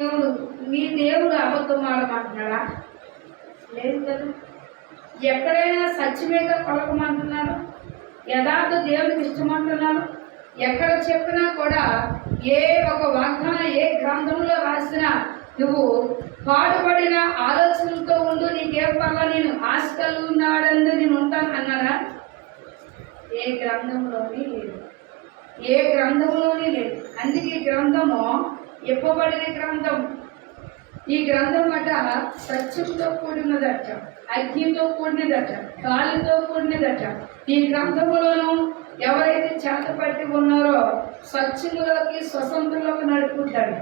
దేవుడు మీ దేవుడు అబద్ధం ఆడమంటున్నాడా? లేదు కదా. ఎక్కడైనా సత్యమేగా పలకమంటున్నాడు, యథార్థ దేవుడికి ఇష్టమంటున్నాడు. ఎక్కడ చెప్పినా కూడా ఏ ఒక వాగ్దానం ఏ గ్రంథంలో రాసినా నువ్వు పాడుపడిన ఆలోచనలతో ఉండు, నీకేం పర్ల, నేను ఆశ కలిగి ఉన్నాడందు నేను ఉంటాను అన్నారా? ఏ గ్రంథంలోని లేదు, ఏ గ్రంథంలోని లేదు. అందుకే ఈ గ్రంథము ఇవ్వబడిన గ్రంథం. ఈ గ్రంథం అట సత్యంతో కూడినదట, అగ్నితో కూడినదట, గాలితో కూడినదట. ఈ గ్రంథములను ఎవరైతే చేతపట్టి ఉన్నారో సత్యములోకి స్వతంత్రంలోకి నడుపుతాడు.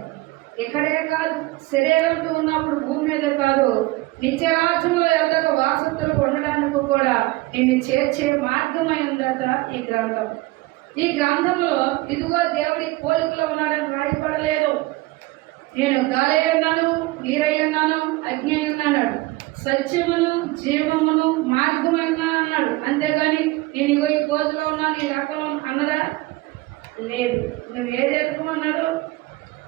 ఇక్కడే కాదు, శరీరంతో ఉన్నప్పుడు భూమి మీద కాదు, నిత్యరాజ్యంలో ఎలాగ వాసతులు ఉండడానికి కూడా నిన్ను చేర్చే మార్గమై ఉందట ఈ గ్రంథం. ఈ గ్రంథంలో ఇదిగో దేవుడి పోలికలో ఉన్నాడని రాయబడలేదు. నేను గాలి అన్నాను, నీరై అన్నాను, అగ్ని అన్నాడు, సత్యమును జీవమును మార్గమైనా అన్నాడు. అంతేగాని నేను ఇగో ఈ కోజులో ఉన్నాను, ఈ రకం అన్నదా? లేదు. నువ్వు ఏది ఎదుర్కొన్నాడు?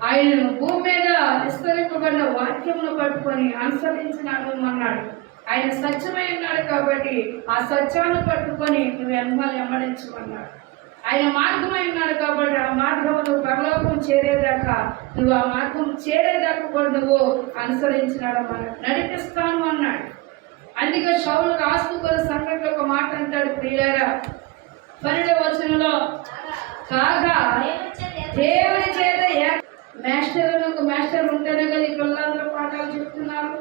ఆయనను భూమి మీద విస్తరింపబడిన వాక్యమును పట్టుకొని అనుసరించినాడు అన్నాడు. ఆయన సత్యమై ఉన్నాడు కాబట్టి ఆ సత్యాన్ని పట్టుకొని నువ్వు వెంబడించమన్నాడు. ఆయన మార్గమై ఉన్నాడు కాబట్టి ఆ మార్గం నువ్వు పరలోకం చేరేదాకా, నువ్వు ఆ మార్గం చేరేదాకా కూడా నువ్వు అనుసరించినాడు అన్నాడు, నడిపిస్తాను అన్నాడు. అందుకే సౌలు రాస్తూ కొన్ని సంఘటనలో ఒక మాట అంటాడు, ప్రియులారా 12వ వచనంలో, కాగా దేవుని చేత ఒక మాస్టర్ ఉంటేనే కదా ఈ పిల్లలందరూ పాఠాలు చెప్తున్నారు.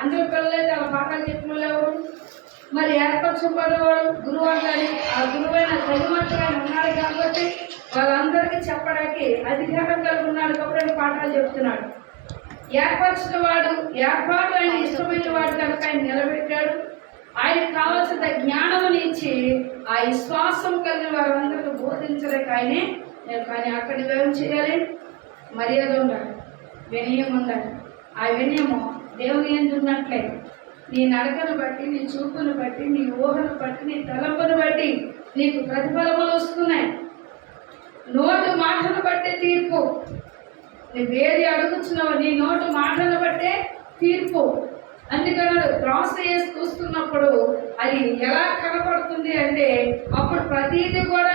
అందరూ పిల్లలైతే ఆ పాఠాలు చెప్పిన ఎవరు? మరి ఏర్పరచబడేవాడు గురువు అంటారు. ఆ గురువైన తగిమంతుడు ఉన్నాడు కాబట్టి వాళ్ళందరికీ చెప్పడానికి అధికారం కలిగి ఉన్నాడు కాబట్టి పాఠాలు చెప్తున్నాడు. ఏర్పరచిన వాడు, ఏర్పాటు ఆయన ఇష్టమైన వాడు కనుక ఆయన నిలబెట్టాడు. ఆయనకు కావాల్సిన జ్ఞానముని ఇచ్చి ఆ విశ్వాసం కలిగిన వారందరికీ బోధించలేక ఆయనే. కానీ అక్కడ ఏం చేయాలి? మర్యాద ఉండాలి, వినయం ఉండాలి. ఆ వినయము దేవుని యందు ఉన్నట్లే నీ నడకను బట్టి, నీ చూపును బట్టి, నీ ఊహను బట్టి, నీ తలంపును బట్టి నీకు ప్రతిఫలములు వస్తున్నాయి. నోటు మాటను బట్టే తీర్పు. నువ్వేది అడుగుతున్నావు నీ నోటు మాటను బట్టే తీర్పు. అందుకన్నాడు, క్రాస్ చేసి చూస్తున్నప్పుడు అది ఎలా కనపడుతుంది అంటే అప్పుడు ప్రతీది కూడా